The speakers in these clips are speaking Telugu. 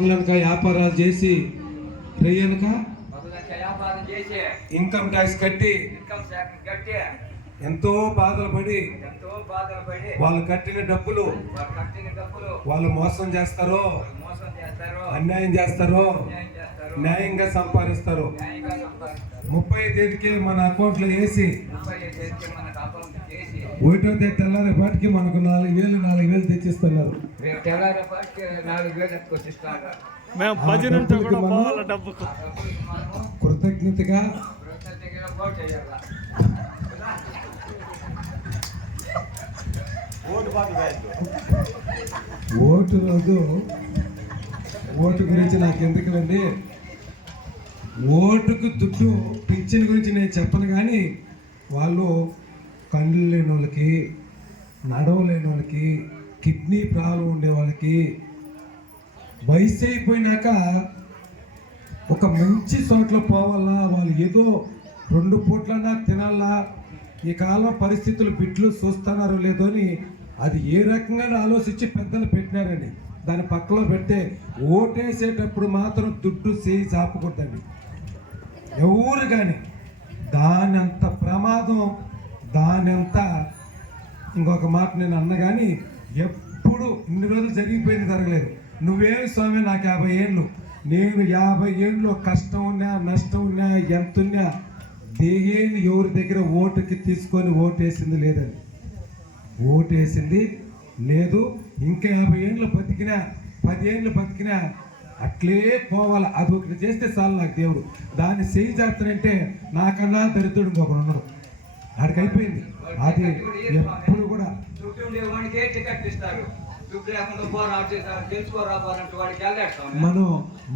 వ్యాపారాలు చేసి రెయ్యనక ఇన్కమ్ ట్యాక్స్ కట్టి ఎంతో బాధలు పడి వాళ్ళు కట్టిన డబ్బులు వాళ్ళు మోసం చేస్తారో అన్యాయం చేస్తారో న్యాయంగా సంపాదిస్తారు. 30 తేదీకి మన అకౌంట్లో వేసి 1వ తేదీ తెల్లారి పాటికి మనకు 4,000 తెచ్చిస్తున్నారు. కృతజ్ఞతగా ఓటు రోజు ఓటు గురించి నాకు ఎందుకండి, ఓటుకు దుడ్డు పింఛన్ గురించి నేను చెప్పను, కానీ వాళ్ళు కళ్ళు లేని వాళ్ళకి, నడవలేని వాళ్ళకి, కిడ్నీ ప్రాబ్లం ఉండే వాళ్ళకి, వయసు అయిపోయినాక ఒక మంచి చోట్ల పోవాలా, వాళ్ళు ఏదో 2 పూట్లన్నా తినాలా, ఈ కాలం పరిస్థితులు బిడ్డలు చూస్తున్నారు లేదో అని అది ఏ రకంగా ఆలోచించి పెద్దలు పెట్టినారండి. దాని పక్కలో పెడితే ఓటేసేటప్పుడు మాత్రం దుడ్డు చేయి చాపకూడదండి ఎవరు కానీ. దాని అంత ప్రమాదం, దాని అంత ఇంకొక మాట నేను అన్న కానీ ఎప్పుడు ఇన్ని రోజులు జరిగిపోయింది జరగలేదు. నువ్వేమి స్వామి నాకు 50 ఏళ్ళు, నేను 50 ఏళ్ళు కష్టం ఉన్నా నష్టం ఉన్నా ఎంతున్నా దేని ఎవరి దగ్గర ఓటుకి తీసుకొని ఓటేసింది లేదండి, ఓటేసింది లేదు. ఇంకా 50 ఏళ్ళు బతికినా 10 ఏళ్ళు బతికినా అట్లే పోవాలి. అది ఒకటి చేస్తే చాలు నాకు దేవుడు. దాన్ని చేయి చేస్తానంటే నాకన్నా దరిద్రుడు ఇంకొకరు ఉన్నారు. ఆడికి అయిపోయింది. అది ఎప్పుడు కూడా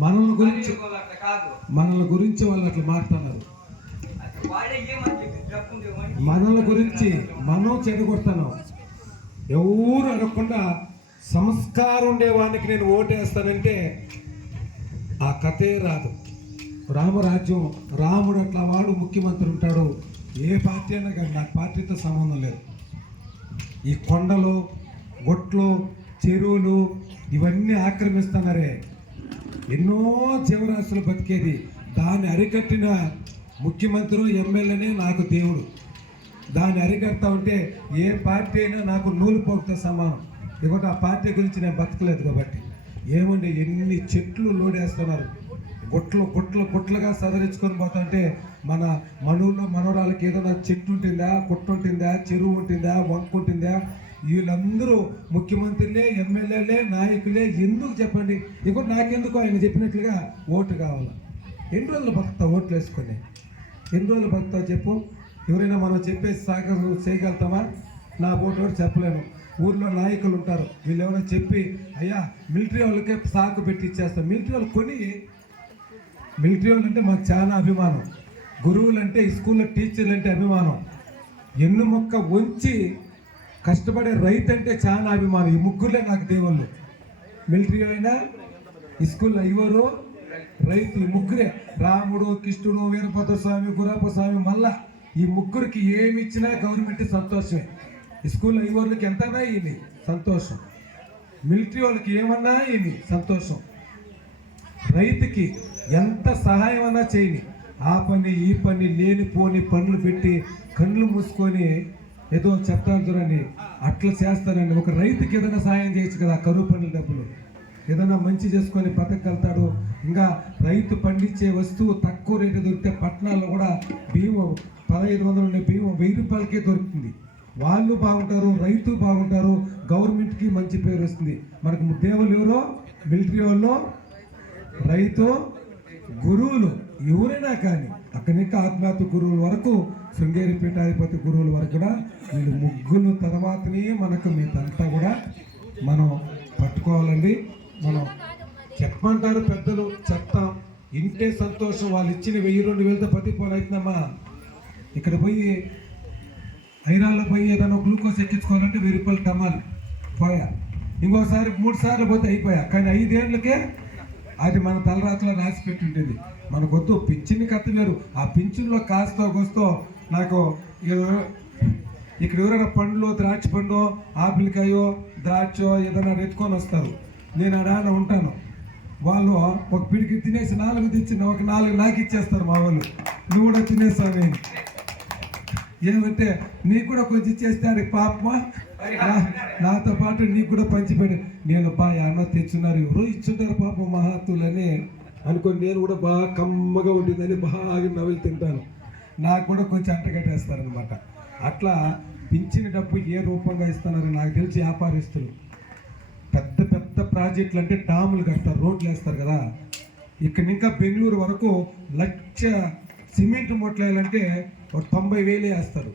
మనల్ని గురించి వాళ్ళు అట్లా మాట్లాడుతున్నారు. మనల్ని గురించి మనం చెడగొడతాను. ఎవరు అడగకుండా సంస్కారం ఉండేవాడికి నేను ఓటేస్తానంటే ఆ కథే రాదు. రామరాజ్యం, రాముడు అట్లా వాడు ముఖ్యమంత్రి ఉంటాడు. ఏ పార్టీ అయినా కానీ నాకు పార్టీతో సంబంధం లేదు. ఈ కొండలు, గొట్లు, చెరువులు ఇవన్నీ ఆక్రమిస్తున్నారే. ఎన్నో జీవరాశులు బతికేది. దాన్ని అరికట్టిన ముఖ్యమంత్రి ఎమ్మెల్యేనే నాకు దేవుడు. దాన్ని అరికడతా ఉంటే ఏ పార్టీ అయినా నాకు నూలు పోగుతో సమానం. ఇకపోతే ఆ పార్టీ గురించి నేను బతకలేదు కాబట్టి. ఏమండి ఎన్ని చెట్లు లోడేస్తున్నారు, గుట్లుగా సదరించుకొని పోతుంటే మన మనూరులో మనవరాలకి ఏదైనా చెట్టు ఉంటుందా, కొట్టు ఉంటుందా, చెరువు ఉంటుందా, వంక ఉంటుందా? వీళ్ళందరూ ముఖ్యమంత్రులే, ఎమ్మెల్యేలే, నాయకులే. ఎందుకు చెప్పండి? ఇప్పుడు నాకెందుకు ఆయన చెప్పినట్లుగా ఓటు కావాలా? ఎన్ని రోజులు బతుకుతావు ఓట్లు వేసుకొని? ఎన్ని రోజులు బతుకుతావు చెప్పు? ఎవరైనా మనం చెప్పేసి చేయగలుగుతామా? నా ఓటు కూడా చెప్పలేను. ఊర్లో నాయకులు ఉంటారు, వీళ్ళు ఎవరైనా చెప్పి అయ్యా మిలిటరీ వాళ్ళకే సాకు పెట్టి ఇచ్చేస్తాం. మిలిటరీ వాళ్ళు మిలిటరీ వాళ్ళు అంటే మాకు చాలా అభిమానం. గురువులు అంటే, స్కూల్లో టీచర్లు అంటే అభిమానం. ఎన్ను మొక్క వంచి కష్టపడే రైతు అంటే చాలా అభిమానం. ఈ ముగ్గురులే నాకు దేవుళ్ళు. మిలిటరీ అయినా, స్కూల్లో ఇవ్వరు, రైతు, ఈ ముగ్గురే. రాముడు, కృష్ణుడు, వీరభద్ర స్వామి, గురప్ప స్వామి, మళ్ళా ఈ ముగ్గురికి ఏమి ఇచ్చినా గవర్నమెంట్ సంతోషమే. స్కూల్లో ఇవ్వర్లకి ఎంతనా ఇది సంతోషం, మిలిటరీ వాళ్ళకి ఏమన్నా ఇది సంతోషం. రైతుకి ఎంత సహాయం అన్నా చేయని, ఆ పని ఈ పని లేనిపోని పనులు పెట్టి కళ్ళు మూసుకొని ఏదో చెప్తాను చూడండి అట్లా చేస్తానండి. ఒక రైతుకి ఏదైనా సహాయం చేయొచ్చు కదా, కరువు పనుల డబ్బులు ఏదైనా మంచి చేసుకొని బతకగలుగుతాడు. ఇంకా రైతు పండించే వస్తువు తక్కువ రేటు దొరికితే పట్టణాల్లో కూడా బియ్యం 1,500 ఉండే బియ్యం 1,000 రూపాయలకే దొరుకుతుంది. వాళ్ళు బాగుంటారు, రైతు బాగుంటారు, గవర్నమెంట్కి మంచి పేరు వస్తుంది. మనకు దేవుళ్ళు ఎవరో మిలిటరీ వాళ్ళు, రైతు, గురువులు. ఎవరైనా కానీ అక్కడి నుంచి ఆత్మహత్య గురువుల వరకు, శృంగేరి పీఠాధిపతి గురువుల వరకు కూడా వీళ్ళు ముగ్గురు తర్వాతనే మనకు మీదంతా కూడా మనం పట్టుకోవాలండి. మనం చెప్పమంటారు పెద్దలు, చెప్తాం, ఇంటే సంతోషం. వాళ్ళు ఇచ్చిన 1,000-2,000తో పతిపోలు అవుతుందమ్మా. ఇక్కడ పోయి ఐరాల్లో పోయి ఏదైనా గ్లూకోజ్ ఎక్కించుకోవాలంటే 1,000 రూపాయలు కమ్మాలి. పోయా ఇంకోసారి 3 సార్లు పోతే అయిపోయా. కానీ 5 ఏళ్ళకే అది మన తలరాత్రిలో రాసి పెట్టి ఉంటుంది. మనకొద్దు పింఛన్ని కట్టలేరు. ఆ పింఛన్లో కాస్తో కోస్తో నాకు ఇక్కడ ఎవరైనా పండ్లు, ద్రాక్ష పండు, ఆపిల్కాయో, ద్రాక్షో ఏదైనా ఎత్తుకొని వస్తారు. నేను ఆడ ఉంటాను. వాళ్ళు ఒక పిడికి తినేసి 4 తెచ్చిన ఒక 4 నాకు ఇచ్చేస్తారు మా వాళ్ళు, నువ్వు కూడా తినేసావు ఏమంటే నీకు కూడా కొంచెం ఇచ్చేస్తే అది పాపమా నాతో పాటు నీకు కూడా పంచిపెట్టి నేను అన్న తెచ్చున్నారు ఎవరో ఇచ్చుంటారు పాపం మహాత్ములని అనుకొని నేను కూడా బాగా కమ్మగా ఉంటుందని బాగా నవ్వులు తింటాను, నాకు కూడా కొంచెం అంటగట్టేస్తారనమాట. అట్లా పింఛన్ డబ్బు ఏ రూపంగా ఇస్తున్నారో నాకు తెలిసి వ్యాపారస్తులు పెద్ద పెద్ద ప్రాజెక్టులు అంటే డాములు కడతారు, రోడ్లు వేస్తారు కదా, ఇక్కడ ఇంకా బెంగళూరు వరకు 1,00,000 సిమెంట్ మూటలు వేయాలంటే ఒక 90,000 వేస్తారు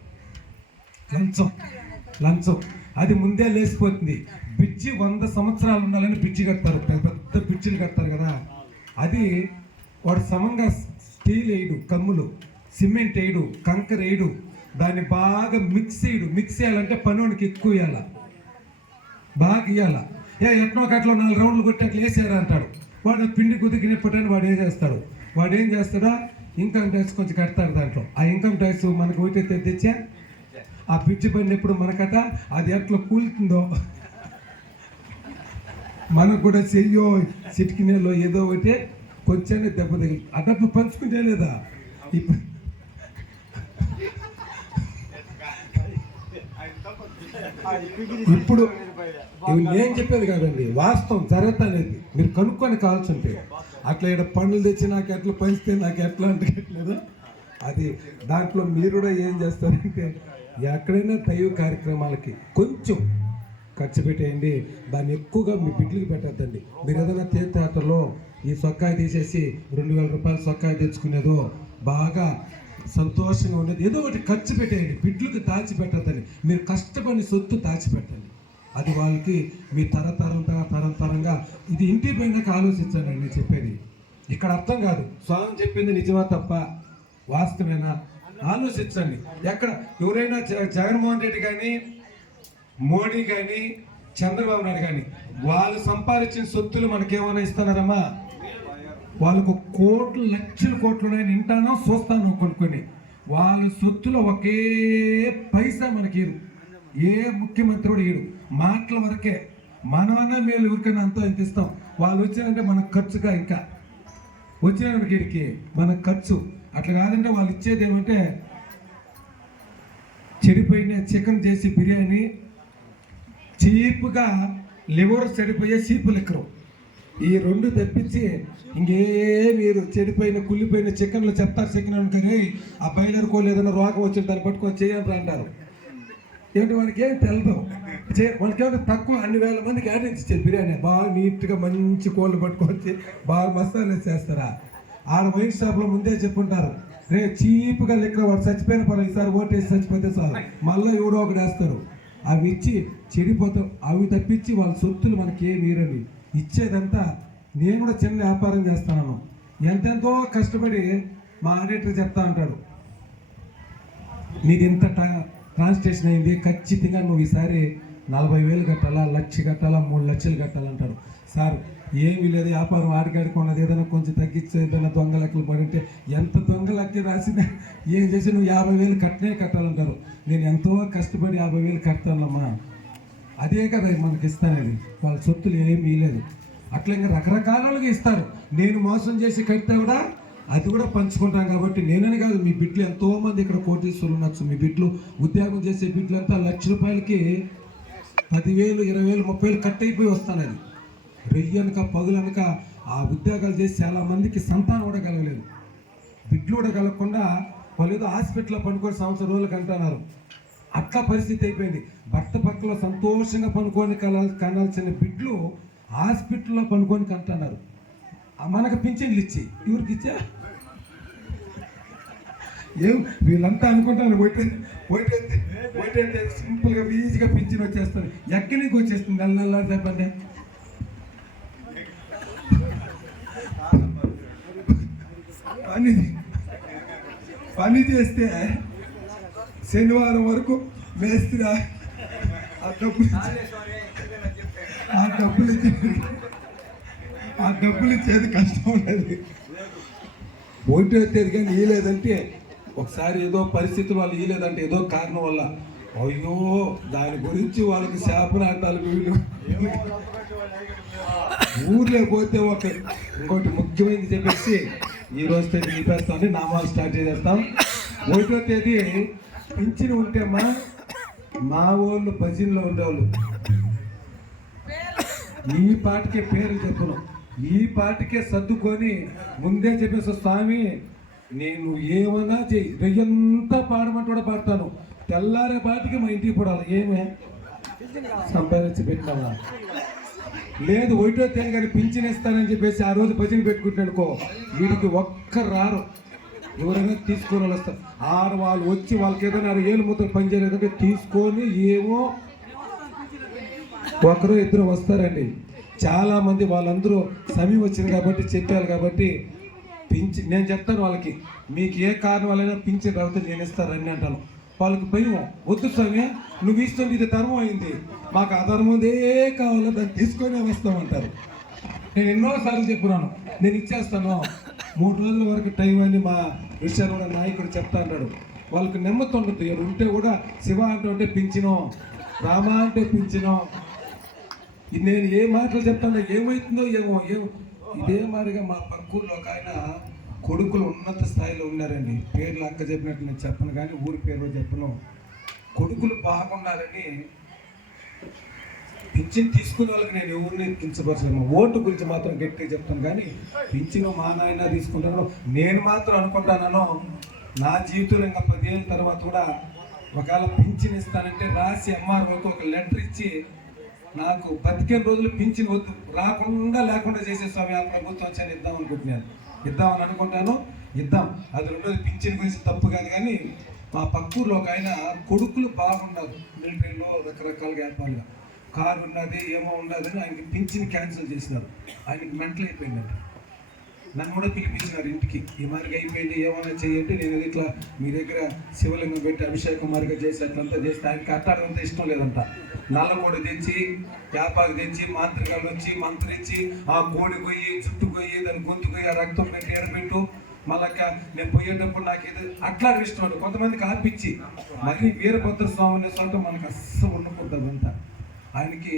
లంచం. అది ముందే లేసిపోతుంది. బ్రిడ్జి 100 సంవత్సరాలు ఉండాలని బ్రిడ్జి కడతారు, పెద్ద పెద్ద బ్రిడ్జిలు కడతారు కదా, అది వాడు సమంగా స్టీల్ వేయడు, కమ్ములు సిమెంట్ వేయడు, కంకర వేయడు, దాన్ని బాగా మిక్స్ చేయాలంటే పనునికి ఎక్కువ ఇవ్వాల, బాగా ఇవ్వాల. ఎట్నో కట్లో 4 రౌండ్లు కొట్టి అట్లా వేసారా అంటాడు వాడు, పిండి కుదికినప్పటిని వాడు ఏం చేస్తాడా ఇన్కమ్ ట్యాక్స్ కొంచెం కడతాడు. దాంట్లో ఆ ఇన్కమ్ ట్యాక్స్ మనకు ఒకటి తెచ్చా ఆ పిచ్చి పడినప్పుడు మనకట అది ఎట్లా కూలుతుందో మనకు కూడా చెయ్యో చిటికినేలో ఏదో ఒకటి కొంచెం దెబ్బ తగిలి ఆ డబ్బు పంచుకుంటే లేదా ఇప్పుడు నేను చెప్పేది కాదండి, వాస్తవం జరుగుతానేది మీరు కనుక్కొని కావాల్సి ఉంటే. అట్లా ఇక్కడ పండ్లు తెచ్చి నాకు ఎట్లా పంచితే నాకు ఎట్లా అంటలేదు, అది దాంట్లో మీరు కూడా ఏం చేస్తారంటే ఎక్కడైనా దైవ కార్యక్రమాలకి కొంచెం ఖర్చు పెట్టేయండి, దాన్ని ఎక్కువగా మీ బిడ్డలకి పెట్టద్దండి. మీరు ఏదైనా తీర్థయాత్రలో ఈ సొక్కాయి తీసేసి 2,000 రూపాయలు సొక్కాయి తెచ్చుకునేదో బాగా సంతోషంగా ఉండేది ఏదో ఒకటి ఖర్చు పెట్టేయండి, బిడ్డలకు దాచిపెట్టద్దని. మీరు కష్టపడి సొత్తు దాచిపెట్టండి, అది వాళ్ళకి మీ తరంగా ఇది ఇంటి పైనకి ఆలోచించండి. నేను చెప్పేది ఇక్కడ అర్థం కాదు, స్వామి చెప్పింది నిజమా తప్ప వాస్తవేనా ఆలోచించండి. ఎక్కడ ఎవరైనా జగన్మోహన్ రెడ్డి కానీ మోడీ కానీ చంద్రబాబు నాయుడు కానీ వాళ్ళు సంపాదించిన సొత్తులు మనకేమైనా ఇస్తున్నారమ్మా? వాళ్ళకు కోట్లు లక్షల కోట్లు ఉన్నాయని వింటానో చూస్తాను కొనుక్కొని, వాళ్ళ సొత్తులో ఒకే పైసా మనకి ఏ ముఖ్యమంత్రి కూడా ఇడు, మాటల వరకే. మనమన్నా మేలు ఎవరికైనా అంతా ఎంత ఇస్తాం, వాళ్ళు వచ్చారంటే మనకు ఖర్చుగా ఇంకా వచ్చినానికి వీడికి మనకు ఖర్చు. అట్లా కాదంటే వాళ్ళు ఇచ్చేది ఏమంటే చెడిపోయిన చికెన్ చేసి బిర్యానీ, చీప్గా లివర్ చెడిపోయే చీపు లిక్కరు, ఈ 2 తెప్పించి ఇంకే మీరు చెడిపోయిన కుళ్ళిపోయిన చికెన్లు చెప్తారు. చికెన్ అనుకని ఆ బయలర్ కోళ్ళు ఏదైనా రోగం వచ్చింది దాన్ని పట్టుకొని చేయండి అంటారు. ఏంటి వాడికి ఏం తెలదు, వాళ్ళకి ఏమైనా తక్కువ అన్ని వేల మందికి యాడ్ ఇచ్చారు బిర్యానీ బాగా నీట్గా మంచి కోళ్ళు పట్టుకొచ్చి బాగా మసాలా చేస్తారా? ఆడ వైన్ షాప్లో ముందే చెప్పుంటారు, రే చీప్గా లెక్క వాడు చచ్చిపోయిన పర్లేదు, ఈసారి ఓటేసి చచ్చిపోతే చాలు, మళ్ళీ ఎవడో ఒకటి వేస్తారు. అవి ఇచ్చి చెడిపోతాం, అవి తప్పించి వాళ్ళ సొత్తులు మనకి ఏమి ఇరండి. ఇచ్చేదంతా నేను కూడా చిన్న వ్యాపారం చేస్తాను, ఎంతెంతో కష్టపడి మా ఆడిటర్ చెప్తా ఉంటాడు, నీది ఇంత ట్రాన్స్లేషన్ అయింది, ఖచ్చితంగా నువ్వు ఈసారి 40,000 కట్టాలా, 1,00,000 కట్టాలా, 3 లక్షలు కట్టాలంటాడు. సార్ ఏమీ లేదు, వ్యాపారం ఆడికాడికి ఉన్నది, ఏదైనా కొంచెం తగ్గించే ఏదైనా దొంగ లెక్కలు పడింటే ఎంత దొంగ లెక్క రాసినా ఏం చేసి నువ్వు 50,000 కట్టాలంటారు. నేను ఎంతో కష్టపడి 50,000 కడతానమ్మా, అదే కదా మనకి ఇస్తానేది. వాళ్ళ సొత్తులు ఏమీ లేదు, అట్లా ఇంకా రకరకాలుగా ఇస్తారు. నేను మోసం చేసి కడితే కూడా అది కూడా పంచుకుంటాం. కాబట్టి నేనని కాదు, మీ బిడ్డలు ఎంతోమంది ఇక్కడ కోటీశ్వరులు ఉండొచ్చు, మీ బిడ్డలు ఉద్యోగం చేసే బిడ్డలు అంతా 1,00,000 రూపాయలకి 10,000, 20,000, 30,000 కట్ అయిపోయి వస్తానది. రెయ్యనక పగులనక ఆ ఉద్యోగాలు చేసి చాలా మందికి సంతానం కూడా కలగలేదు, బిడ్డలు కూడా కలగకుండా వాళ్ళు ఏదో హాస్పిటల్లో పనుకొని సంవత్సరం రోజులు కంటున్నారు. అట్లా పరిస్థితి అయిపోయింది. భర్త పక్కలో సంతోషంగా పనుకొని కనాల్సిన బిడ్డలు హాస్పిటల్లో పనుకొని కంటున్నారు. మనకు పింఛన్లు ఇచ్చి ఎవరికి ఇచ్చా ఏం వీళ్ళంతా అనుకుంటారు పోయితే సింపుల్గా ఈజీగా పింఛన్ వచ్చేస్తారు. ఎక్కడి నుంచి వచ్చేస్తుంది? నెల చెప్పండి. పని చేస్తే శనివారం వరకు మేస్త్రి ఆ డబ్బులు ఇచ్చేది కష్టం ఉండేది. ఓటు వచ్చేది కానీ ఇవ్వలేదంటే ఒకసారి ఏదో పరిస్థితులు వాళ్ళు ఇవ్వలేదంటే ఏదో కారణం వల్ల అయ్యో దాని గురించి వాళ్ళకి శాపనార్థాలు వీళ్ళు ఊర్లో పోతే ఇంకోటి ముఖ్యమైనది చెప్పేసి ఈ రోజుతో నిలిపేస్తామని నామాలు స్టార్ట్ చేసేస్తాం. 1వ తేదీ పింఛను ఉంటే మా ఊళ్ళు భజనలో ఉండేవాళ్ళు ఈ పాటికే పేర్లు చెప్పును, ఈ పాటికే సర్దుకొని ముందే చెప్పేసి స్వామి నేను ఏమన్నా చెయ్యి రెయ్యంతా పాడమంటే కూడా పాడతాను, తెల్లారే పాటికి మా ఇంటికి పడాలి. ఏమే సంపాదించి పెట్టినావా? లేదు 1వ తేదీ కానీ పింఛన్ ఇస్తానని చెప్పేసి ఆ రోజు భజన పెట్టుకుంటున్నానుకో వీడికి ఒక్కరు రారు, ఎవరైనా తీసుకొని వాళ్ళు వస్తారు. ఆడవాళ్ళు వచ్చి వాళ్ళకి ఏదైనా ఏళ్ళు ముద్దలు పనిచేయలేదంటే తీసుకొని ఏమో ఒకరు ఇద్దరు వస్తారండి. చాలామంది వాళ్ళందరూ సమయం వచ్చింది కాబట్టి చెప్పారు కాబట్టి నేను చెప్తాను వాళ్ళకి, మీకు ఏ కారణం వల్లైనా పింఛన్ రావుతే నేను ఇస్తారని అంటాను. వాళ్ళకి భయం, వద్దు స్వామి నువ్వు ఇస్తుంది ఇది ధర్మం అయింది, మాకు ఆ ధర్మందే కావాలో దాన్ని తీసుకొని వస్తామంటారు. నేను ఎన్నోసార్లు చెప్పున్నాను నేను ఇచ్చేస్తాను, 3 రోజుల వరకు టైం అని మా విషయాలు కూడా నాయకుడు చెప్తా అన్నాడు. వాళ్ళకి నెమ్మది ఉండదు, ఎవరు ఉంటే కూడా శివ అంటే పింఛను, రామ అంటే పింఛను. నేను ఏ మాటలు చెప్తానో ఏమవుతుందో ఏమో ఇదే మాదిరిగా మా పక్కూర్లో ఒక ఆయన కొడుకులు ఉన్నత స్థాయిలో ఉన్నారండి. పేర్లు అక్క చెప్పినట్టు నేను చెప్పను కానీ ఊరి పేరు చెప్పను. కొడుకులు బాగున్నారని పింఛన్ తీసుకునే వాళ్ళకి నేను ఎవరిని కించపరచలేము. ఓటు గురించి మాత్రం గట్టిగా చెప్తాను కానీ పింఛను మా నాయన తీసుకుంటాను నేను మాత్రం అనుకుంటానో నా జీవితంలో ఇంకా 10 ఏళ్ళ తర్వాత కూడా ఒకవేళ పింఛన్ ఇస్తానంటే రాసి ఎంఆర్ఓకి ఒక లెటర్ ఇచ్చి నాకు 15 రోజులు పింఛన్ వద్దు రాకుండా లేకుండా చేసే స్వామి ఆ ప్రభుత్వం వచ్చాను ఇద్దామని అనుకుంటాను. ఇద్దాం, అది 2వది పింఛన్ గురించి తప్పు కాదు. కానీ మా పక్కూరులో ఒక ఆయన కొడుకులు బాగున్నారు, మిలిటరీలో రకరకాలుగా ఏర్పాటుగా కారు ఉన్నది ఏమో ఉన్నదని ఆయనకి పింఛన్ క్యాన్సిల్ చేసినారు. ఆయనకి మెంటల్ అయిపోయిందంట. నన్ను కూడా పిలిపించినారు ఇంటికి, ఈ మార్గం అయిపోయింది ఏమైనా చేయండి. నేను ఇట్లా మీ దగ్గర శివలింగం పెట్టి అభిషేకం మార్గం చేసి అట్లంతా చేస్తే ఆయనకి అట్టాడంతా ఇష్టం లేదంట. నల్లకోడి తెచ్చి యాపాకు తెచ్చి మాంత్రికాలు వచ్చి మంత్రించి ఆ కోడి కొయ్యి చుట్టు కొయ్యి దాని గొంతు కొయ్యి ఆ రక్తం పెట్టి ఎడబెట్టు మళ్ళా నేను పోయేటప్పుడు నాకు ఇది అట్లా ఇష్టం. కొంతమందికి ఆపిచ్చి మరి వీరభద్ర స్వామి అనే చోట మనకు అస్సలు ఉండకూడదు అంతా. ఆయనకి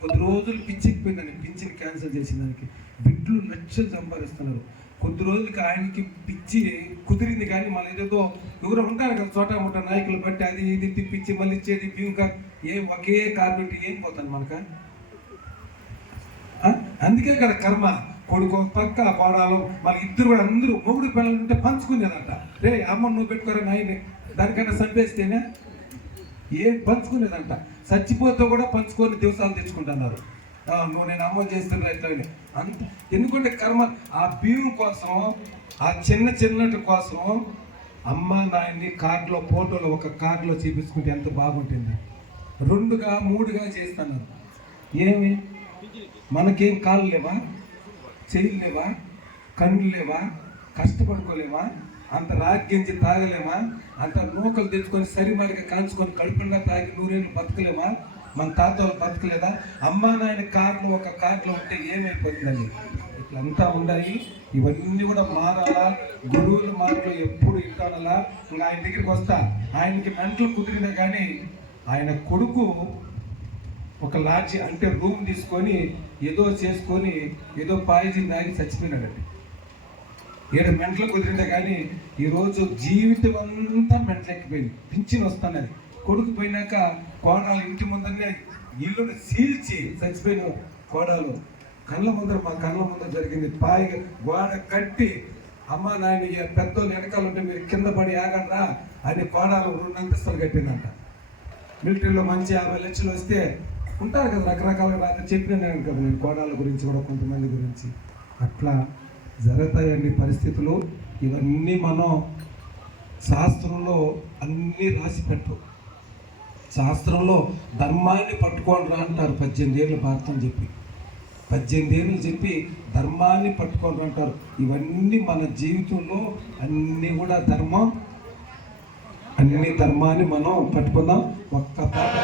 కొద్ది రోజులు పిచ్చిపోయిందని పింఛన్ క్యాన్సిల్ చేసిన దానికి బిడ్లు లక్షలు సంపాదిస్తున్నారు. కొద్ది రోజులకి ఆయనకి పిచ్చి కుదిరింది కానీ మళ్ళీ ఏదో ఎవరో ఉంటారు కదా చోటా ముట్ట నాయకులు బట్టి అది ఇది తిప్పించి మళ్ళీ ఇచ్చేది భీముగా ఏం ఒకే కార్పెట్ ఏం పోతాను మనక. అందుకే కదా కర్మ, కొడుకు పక్క కోడాలు మళ్ళీ ఇద్దరు కూడా అందరూ మొగుడు పిల్లలు ఉంటే పంచుకునేదంట. రే అమ్మ నువ్వు పెట్టుకోరా నాయనే, దానికన్నా చంపేస్తేనే ఏం పంచుకునేదంట. చచ్చిపోతే కూడా పంచుకొని దివసాలు తెచ్చుకుంటున్నారు. నువ్వు నేను అమలు చేస్తున్నా ఎట్లా అంత ఎందుకంటే కర్మ. ఆ భీము కోసం ఆ చిన్నటి కోసం అమ్మ నాయన్ని కార్డులో ఫోటోలో ఒక కార్డులో చూపించుకుంటే ఎంత బాగుంటుంది. 2గా 3గా చేస్తున్నారు. ఏమి మనకేం కాళ్ళు లేవా, చెయ్యి లేవా, కళ్ళు లేవా, కష్టపడుకోలేమా, అంత రాగ్గించి తాగలేమా, అంత నూకలు తెచ్చుకొని సరిమారిగా కాంచుకొని కడుపుగా తాగి 100 ఏళ్ళు బతకలేమా? మన తాత వాళ్ళు బతకలేదా? అమ్మా నాయన కార్లు ఒక కార్లో ఉంటే ఏమైపోతుందండి? ఇట్లంతా ఉన్నాయి. ఇవన్నీ కూడా మారాలా, గురువుల మార్పులు ఎప్పుడు ఇట్టానలా. ఇంకా ఆయన దగ్గరికి వస్తా, ఆయనకి మెంటలు కుదిరినా కానీ ఆయన కొడుకు ఒక లాడ్జి అంటే రూమ్ తీసుకొని ఏదో చేసుకొని ఏదో పాయిజన్ తాగి చచ్చిపోయినాడండి. 7 మెంటలు కుదిరిందా కానీ ఈరోజు జీవితం అంతా మెంటలెక్కిపోయింది. పింఛన్ వస్తున్నది. కొడుకు పోయినాక కోడాలు ఇంటి ముందరనే ఇల్లుని సీల్చి చచ్చిపోయిన కోడాలు మా కళ్ళ ముందర జరిగింది. పాయిగా గోడ కట్టి అమ్మ నాయన పెద్దోళ్ళు వెనకాల ఉంటే మీరు కింద పడి ఆగండ్రా అని కోడాలు 2 అంతస్తులు కట్టిందంట. మిలిటరీలో మంచి 50 లక్షలు వస్తే ఉంటారు కదా రకరకాలుగా రాత్రి చెప్పినాను కదా నేను కోడాల గురించి కూడా కొంతమంది గురించి. అట్లా జరుగుతాయండి పరిస్థితులు. ఇవన్నీ మనం శాస్త్రంలో అన్నీ రాసి పెట్టు. శాస్త్రంలో ధర్మాన్ని పట్టుకోండి రా అంటారు. 18 ఏళ్ళు భారతం చెప్పి 18 ఏళ్ళు చెప్పి ధర్మాన్ని పట్టుకోండి అంటారు. ఇవన్నీ మన జీవితంలో అన్నీ కూడా ధర్మం, అన్ని ధర్మాన్ని మనం పట్టుకుందాం. ఒక్క పాట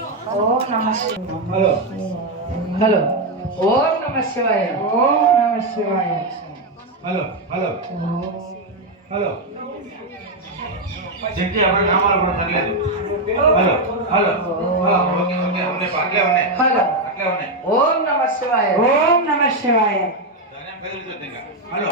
ఓం నమ శివాయ. Hello hello. ఓం నమ శివాయ. ఓం నమ శివాయ. హలో హలో హలో జంటి ఎవరి నామాలు కూడా తగ్గలేదు. హలో హలో ఓకే ఓకే ఉన్నాయి అట్లే ఉన్నాయి హలో. అట్లే ఉన్నాయి. ఓం నమ శివాయ. ఓం నమ శివాయ. దాని కదిలించొద్దు ఇంకా. హలో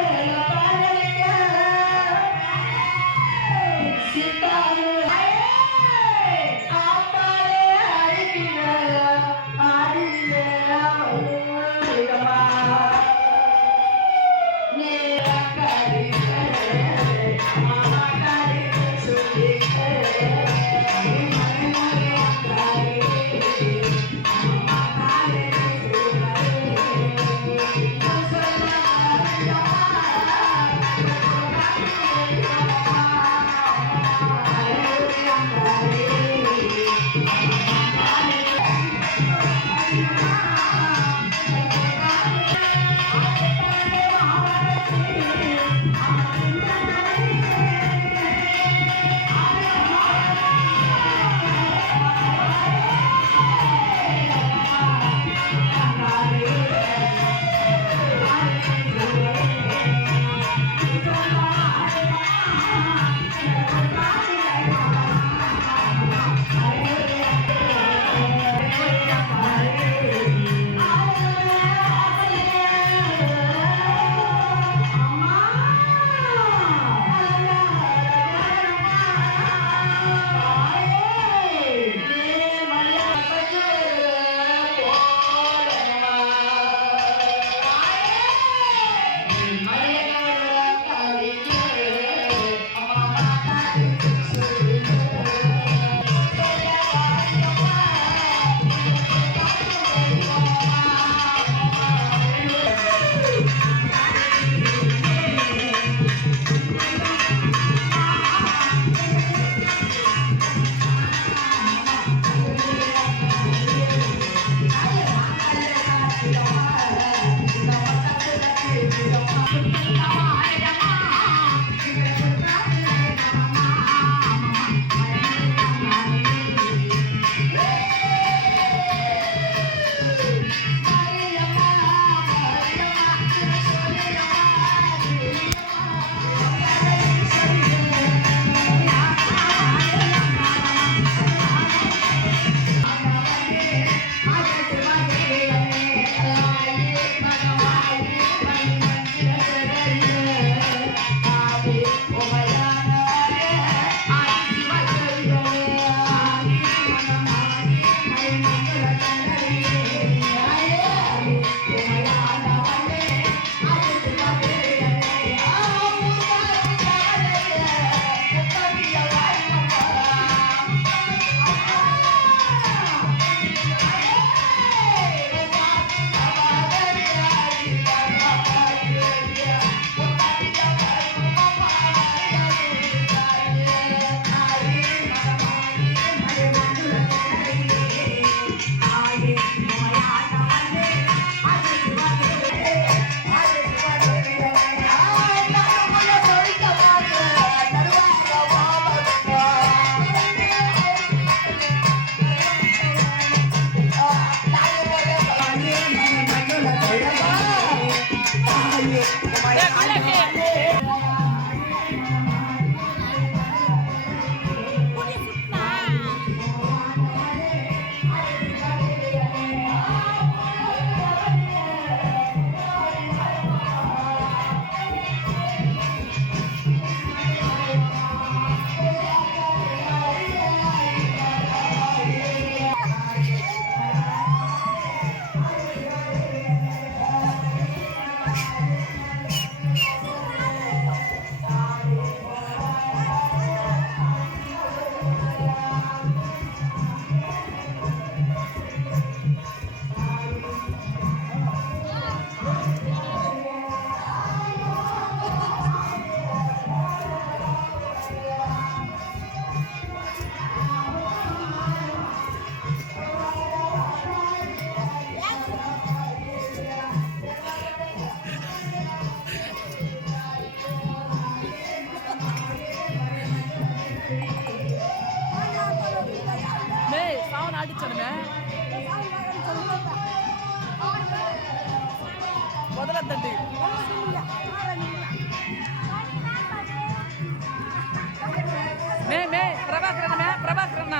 ప్రభాకరన్న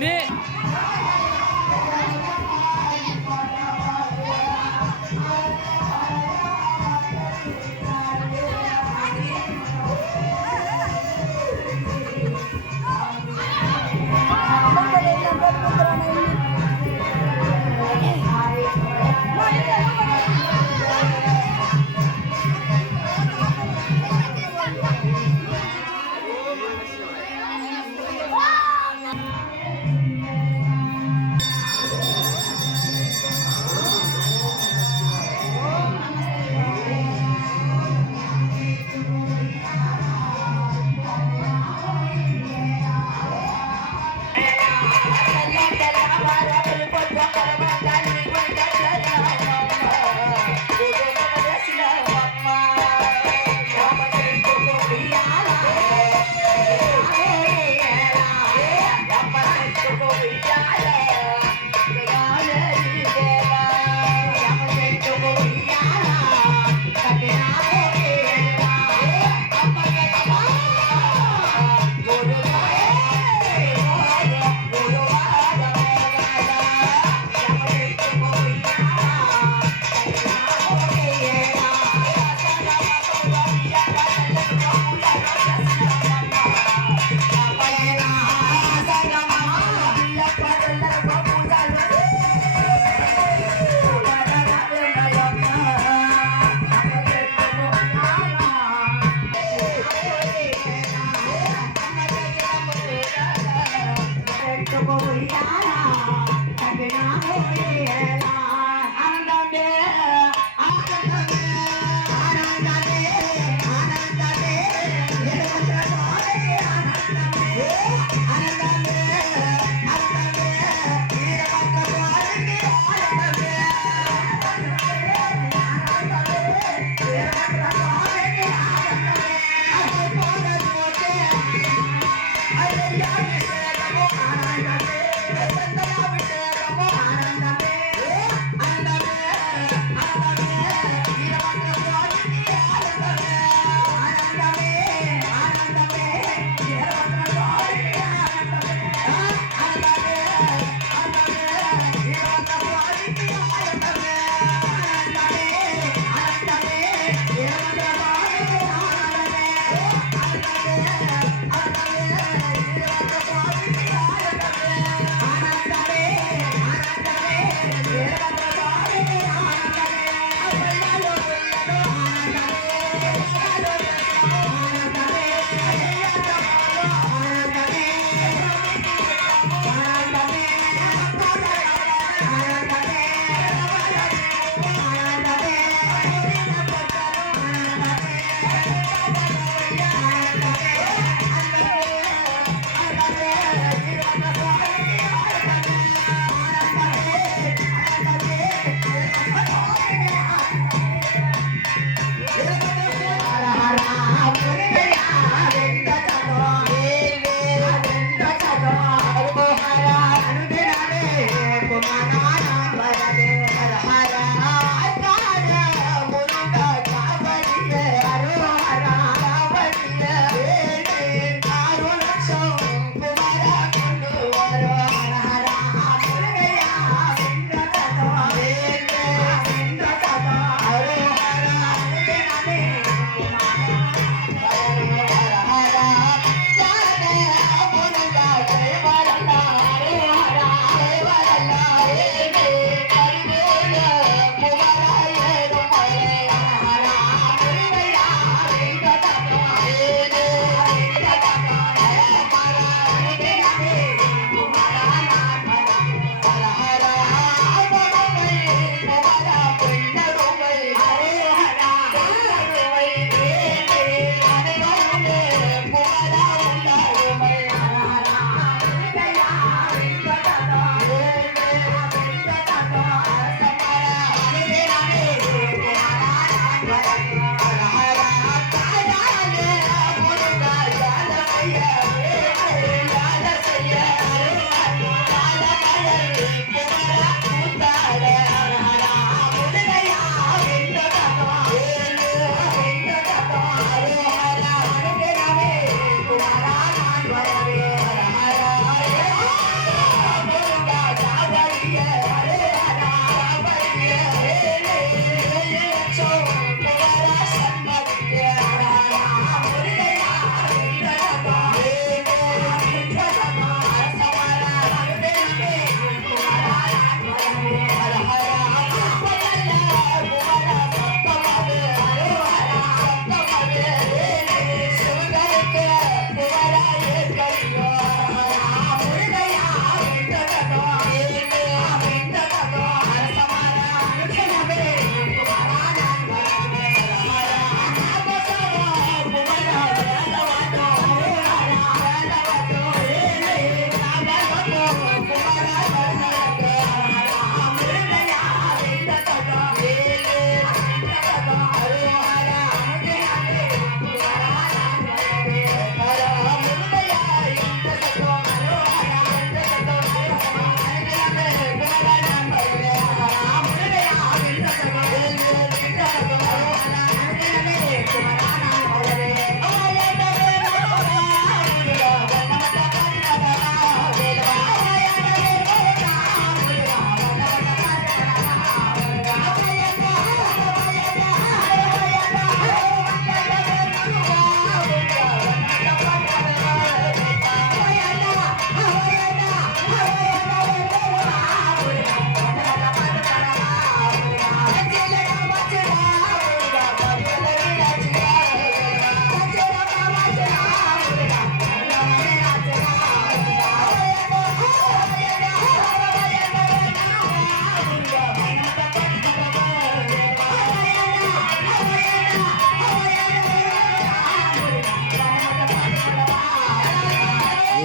Yeah.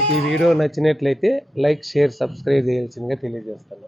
మీకు ఈ వీడియో నచ్చినట్లయితే లైక్ షేర్ సబ్స్క్రైబ్ చేయాల్సిందిగా తెలియజేస్తాను.